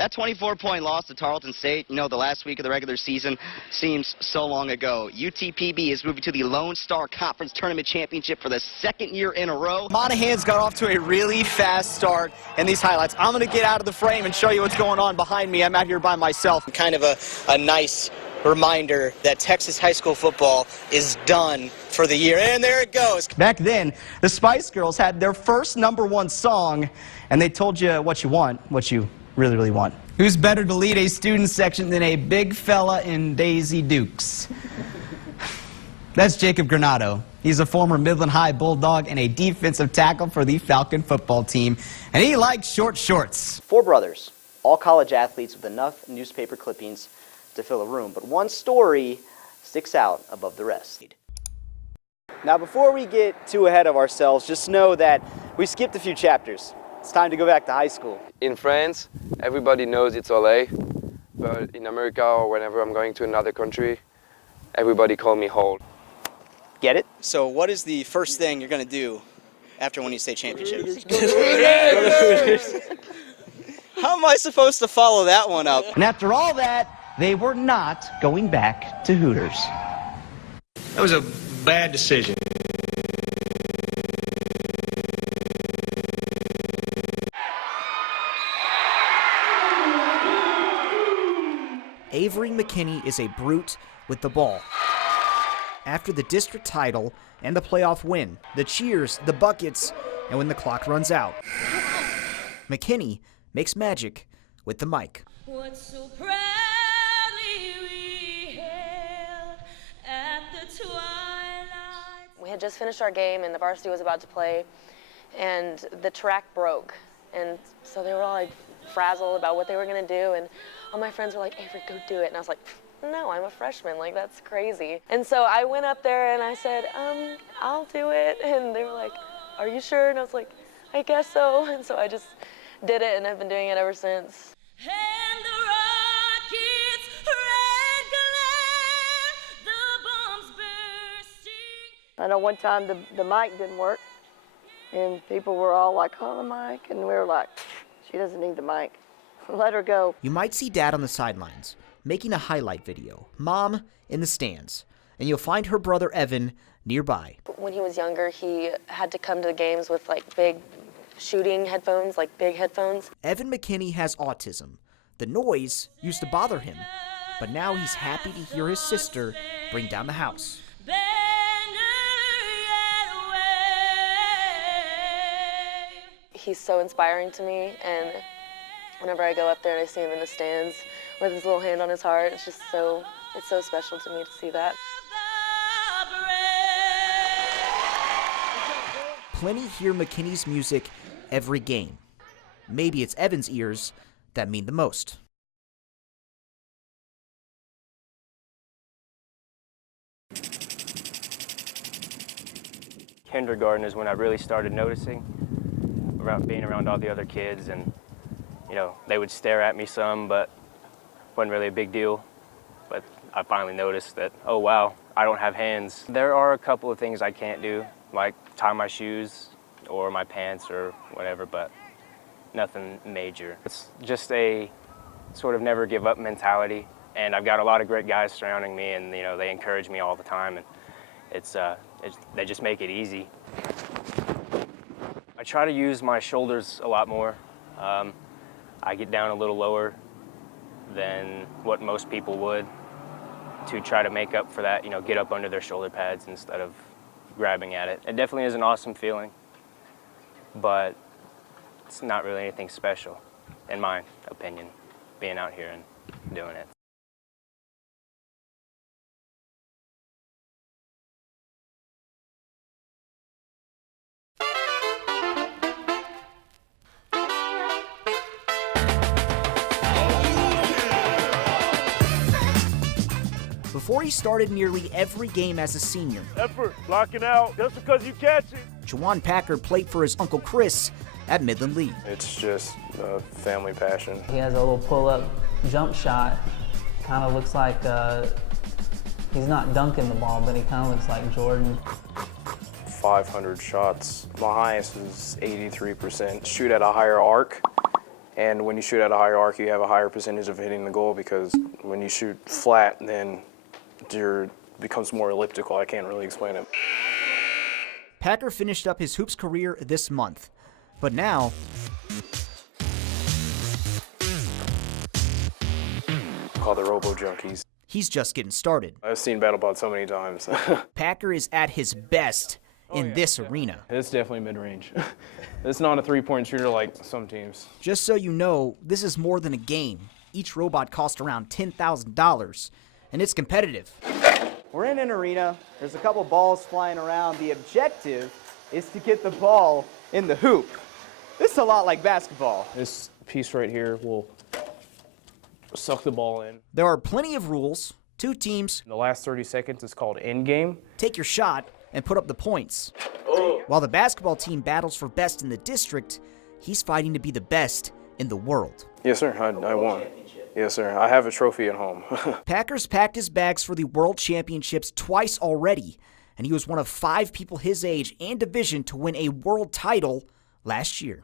That 24-point loss to Tarleton State, you know, the last week of the regular season seems so long ago. UTPB is moving to the Lone Star Conference Tournament Championship for the second year in a row. Monahan's got off to a really fast start in these highlights. I'm going to get out of the frame and show you what's going on behind me. I'm out here by myself. Kind of a nice reminder that Texas high school football is done for the year. And there it goes. Back then, the Spice Girls had their first #1 song, and they told you what you want, what you really, really want. Who's better to lead a student section than a big fella in Daisy Dukes? That's Jacob Granado. He's a former Midland High Bulldog and a defensive tackle for the Falcon football team, and he likes short shorts. 4 brothers, all college athletes with enough newspaper clippings to fill a room, but one story sticks out above the rest. Now, before we get too ahead of ourselves, just know that we skipped a few chapters. It's time to go back to high school. In France, everybody knows it's Olé, but in America or whenever I'm going to another country, everybody call me Hole. Get it? So what is the first thing you're going to do after winning state championship? How am I supposed to follow that one up? And after all that, they were not going back to Hooters. That was a bad decision. Avery McKinney is a brute with the ball. After the district title and the playoff win, the cheers, the buckets, and when the clock runs out, McKinney makes magic with the mic. What so proudly we hailed at the twilight. We had just finished our game and the varsity was about to play, and the track broke, and so they were all like frazzled about what they were going to do, and all my friends were like, Avery, go do it. And I was like, no, I'm a freshman, like that's crazy. And so I went up there and I said, I'll do it. And they were like, are you sure? And I was like, I guess so. And so I just did it, and I've been doing it ever since. And the rockets red glare, the bombs bursting. I know one time the mic didn't work, and people were all like, oh, the mic, and we were like, she doesn't need the mic. Let her go. You might see Dad on the sidelines, making a highlight video, Mom in the stands, and you'll find her brother Evan nearby. When he was younger, he had to come to the games with like big shooting headphones, like big headphones. Evan McKinney has autism. The noise used to bother him, but now he's happy to hear his sister bring down the house. He's so inspiring to me, and whenever I go up there and I see him in the stands with his little hand on his heart, it's just so, it's so special to me to see that. Plenty hear McKinney's music every game. Maybe it's Evan's ears that mean the most. Kindergarten is when I really started noticing, being around all the other kids, and you know, they would stare at me some, but wasn't really a big deal. But I finally noticed that, oh wow, I don't have hands. There are a couple of things I can't do, like tie my shoes or my pants or whatever, but nothing major. It's just a sort of never give up mentality, and I've got a lot of great guys surrounding me, and you know, they encourage me all the time, and they just make it easy. I try to use my shoulders a lot more. I get down a little lower than what most people would to try to make up for that, you know, get up under their shoulder pads instead of grabbing at it. It definitely is an awesome feeling, but it's not really anything special, in my opinion, being out here and doing it. Before he started nearly every game as a senior, effort, blocking out, just because you catch it. Juwan Packard played for his Uncle Chris at Midland Lee. It's just a family passion. He has a little pull-up jump shot. Kind of looks like he's not dunking the ball, but he kind of looks like Jordan. 500 shots. My highest is 83%. Shoot at a higher arc And when you shoot at a higher arc, you have a higher percentage of hitting the goal, because when you shoot flat, then it becomes more elliptical. I can't really explain it. Packer finished up his hoops career this month, but now Called the Robo Junkies. he's just getting started. I've seen BattleBot so many times. Packer is at his best in this arena. It's definitely mid-range. It's not a three-point shooter like some teams. Just so you know, this is more than a game. Each robot costs around $10,000, and it's competitive. We're in an arena. There's a couple balls flying around. The objective is to get the ball in the hoop. This is a lot like basketball. This piece right here will suck the ball in. There are plenty of rules. 2 teams. The last 30 seconds is called end game. Take your shot and put up the points. While the basketball team battles for best in the district, he's fighting to be the best in the world. Yes, sir. I won. Yes, sir. I have a trophy at home. Packers packed his bags for the World Championships twice already, and he was one of 5 people his age and division to win a world title last year.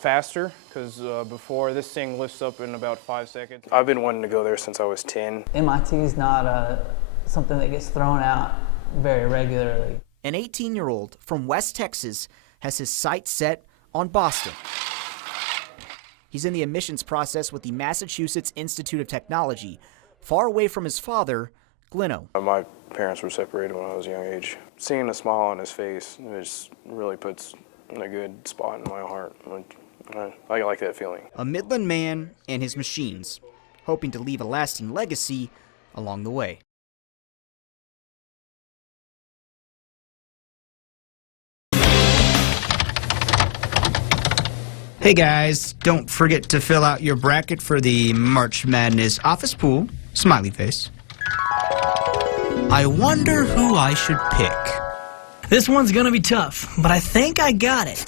Faster, because before this thing lifts up in about 5 seconds. I've been wanting to go there since I was 10. MIT is not something that gets thrown out very regularly. An 18-year-old from West Texas has his sights set on Boston. He's in the admissions process with the Massachusetts Institute of Technology, far away from his father, Gleno. My parents were separated when I was a young age. Seeing a smile on his face, it just really puts a good spot in my heart. I like that feeling. A Midland man and his machines, hoping to leave a lasting legacy along the way. Hey guys, don't forget to fill out your bracket for the March Madness office pool. Smiley face. I wonder who I should pick. This one's gonna be tough, but I think I got it.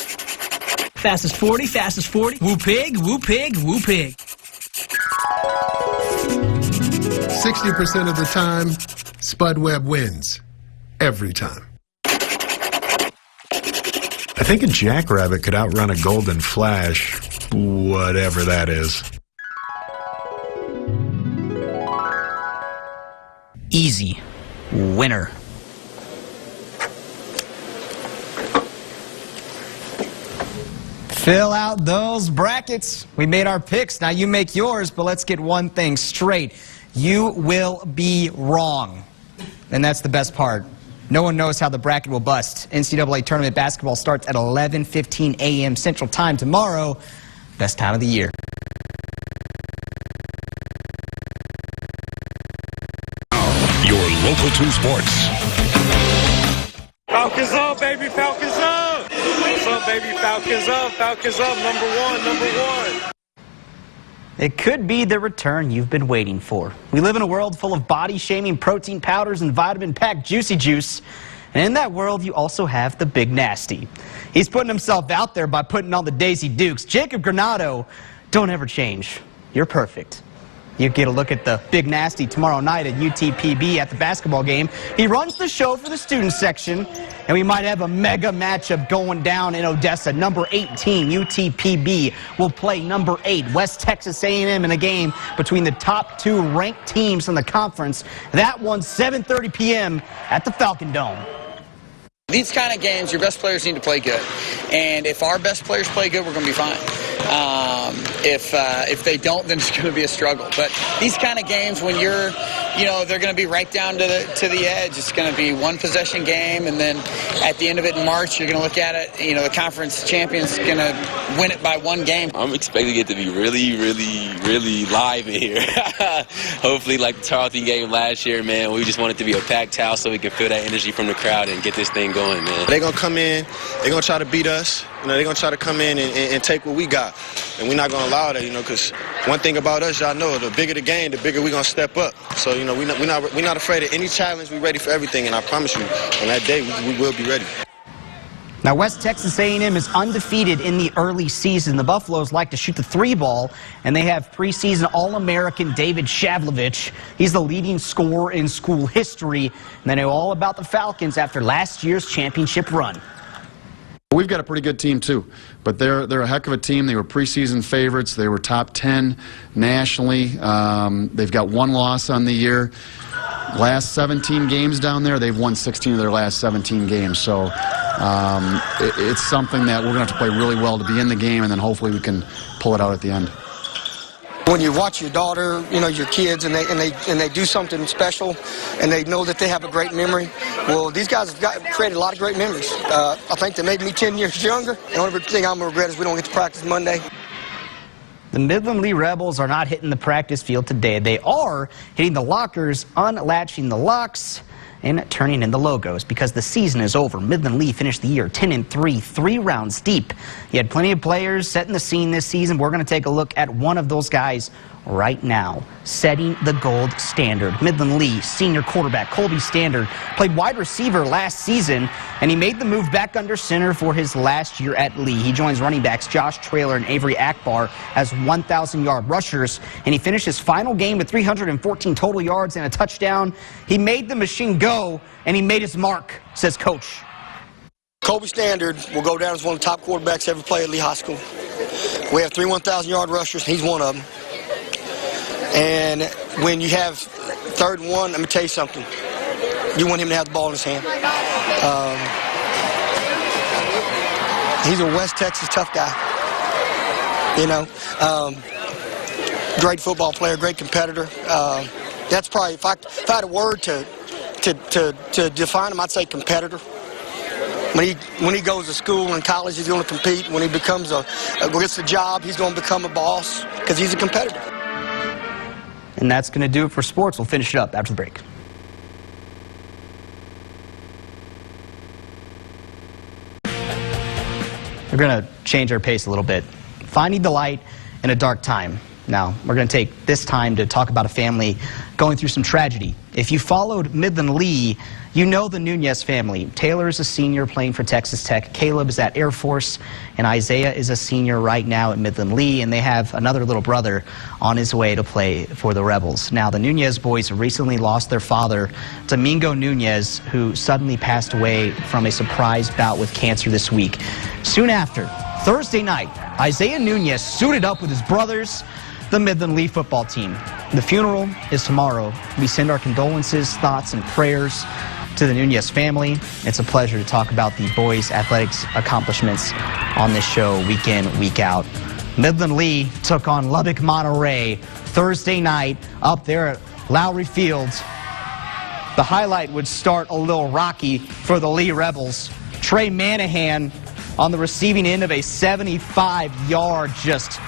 Fastest 40, fastest 40. Woo pig, woo pig, woo pig. 60% of the time, Spud Webb wins. Every time. I think a jackrabbit could outrun a golden flash, whatever that is. Easy. Winner. Fill out those brackets. We made our picks. Now you make yours, but let's get one thing straight. You will be wrong. And that's the best part. No one knows how the bracket will bust. NCAA tournament basketball starts at 11:15 a.m. Central Time tomorrow. Best time of the year. Your local 2 sports. Falcons up, baby, Falcons up! What's up, baby, Falcons up, Falcons up, number one. It could be the return you've been waiting for. We live in a world full of body-shaming protein powders and vitamin-packed juicy juice. And in that world, you also have the Big Nasty. He's putting himself out there by putting on the Daisy Dukes. Jacob Granado, don't ever change. You're perfect. You get a look at the Big Nasty tomorrow night at UTPB at the basketball game. He runs the show for the student section, and we might have a mega matchup going down in Odessa. Number 18, UTPB, will play number 8, West Texas A&M, in a game between the top 2 ranked teams in the conference. That one's 7:30 p.m. at the Falcon Dome. These kind of games, your best players need to play good. And if our best players play good, we're going to be fine. If they don't, then it's going to be a struggle. But these kind of games, when they're going to be right down to the edge. It's going to be one possession game, and then at the end of it in March, you're going to look at it. The conference champion's going to win it by 1 game. I'm expecting it to be really, really, really live in here. Hopefully, like the Tarleton game last year, man, we just want it to be a packed house so we can feel that energy from the crowd and get this thing going, man. They're going to come in, they're going to try to beat us. They're going to try to come in and take what we got. And we're not going to allow that, because one thing about us, y'all know, the bigger the game, the bigger we're going to step up. So, we're not afraid of any challenge. We're ready for everything, and I promise you, on that day, we will be ready. Now, West Texas A&M is undefeated in the early season. The Buffaloes like to shoot the 3-ball, and they have preseason All-American David Shavlovich. He's the leading scorer in school history, and they know all about the Falcons after last year's championship run. We've got a pretty good team too, but they're a heck of a team. They were preseason favorites. They were top 10 nationally. They've got one loss on the year. Last 17 games down there, they've won 16 of their last 17 games. So it's something that we're going to have to play really well to be in the game, and then hopefully we can pull it out at the end. When you watch your daughter, you know, your kids, and they do something special, and they know that they have a great memory, well, these guys have created a lot of great memories. I think they made me 10 years younger. The only thing I'm going to regret is we don't get to practice Monday. The Midland Lee Rebels are not hitting the practice field today. They are hitting the lockers, unlatching the locks, and turning in the logos because the season is over. Midland Lee finished the year 10-3, 3 rounds deep. He had plenty of players setting the scene this season. We're going to take a look at one of those guys right now, setting the gold standard. Midland Lee senior quarterback Colby Standard played wide receiver last season, and he made the move back under center for his last year at Lee. He joins running backs Josh Traylor and Avery Akbar as 1,000-yard rushers, and he finished his final game with 314 total yards and a touchdown. He made the machine go, and he made his mark, says Coach. Colby Standard will go down as one of the top quarterbacks ever played at Lee High School. We have 3 1,000-yard rushers, and he's one of them. And when you have 3rd and 1, let me tell you something. You want him to have the ball in his hand. He's a West Texas tough guy. You know, great football player, great competitor. That's probably, if I had a word to define him, I'd say competitor. When he goes to school and college, he's going to compete. When he gets the job, he's going to become a boss because he's a competitor. And that's going to do it for sports. We'll finish it up after the break. We're going to change our pace a little bit. Finding the light in a dark time. Now, we're going to take this time to talk about a family going through some tragedy. If you followed Midland Lee, you know the Nunez family. Taylor is a senior playing for Texas Tech. Caleb is at Air Force, and Isaiah is a senior right now at Midland Lee, and they have another little brother on his way to play for the Rebels. Now, the Nunez boys recently lost their father, Domingo Nunez, who suddenly passed away from a surprise bout with cancer this week. Soon after, Thursday night, Isaiah Nunez suited up with his brothers, the Midland Lee football team. The funeral is tomorrow. We send our condolences, thoughts, and prayers to the Nunez family. It's a pleasure to talk about the boys' athletics accomplishments on this show week in, week out. Midland Lee took on Lubbock Monterey Thursday night up there at Lowry Fields. The highlight would start a little rocky for the Lee Rebels. Trey Manahan on the receiving end of a 75-yard just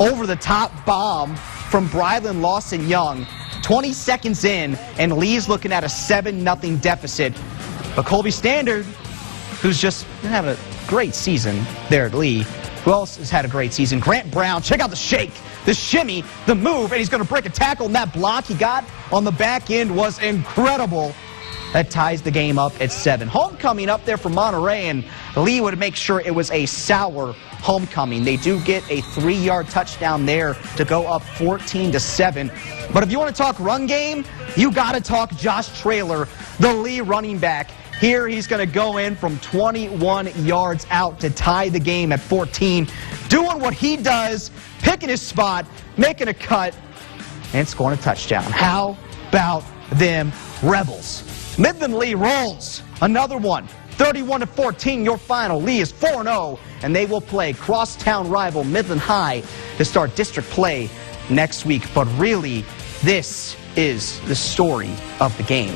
over-the-top bomb from Brylan Lawson-Young. 20 seconds in, and Lee's looking at a 7-0 deficit. But Colby Standard, who's just had a great season there at Lee. Who else has had a great season? Grant Brown. Check out the shake, the shimmy, the move, and he's going to break a tackle, and that block he got on the back end was incredible. That ties the game up at 7. Homecoming up there for Monterey, and Lee would make sure it was a sour homecoming. They do get a 3-yard touchdown there to go up 14-7. But if you want to talk run game, you got to talk Josh Traylor, the Lee running back. Here he's going to go in from 21 yards out to tie the game at 14, doing what he does, picking his spot, making a cut, and scoring a touchdown. How about them Rebels? Midland Lee rolls another one. 31-14, your final. Lee is 4-0, and they will play crosstown rival Midland High to start district play next week. But really, this is the story of the game.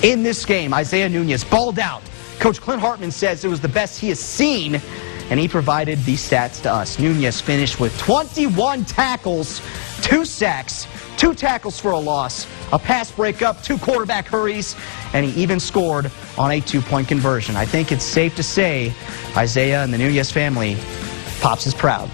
In this game, Isaiah Nunez balled out. Coach Clint Hartman says it was the best he has seen, and he provided these stats to us. Nunez finished with 21 tackles, 2 sacks, 2 tackles for a loss, a pass breakup, 2 quarterback hurries, and he even scored on a 2-point conversion. I think it's safe to say Isaiah and the Nunez family, Pops is proud.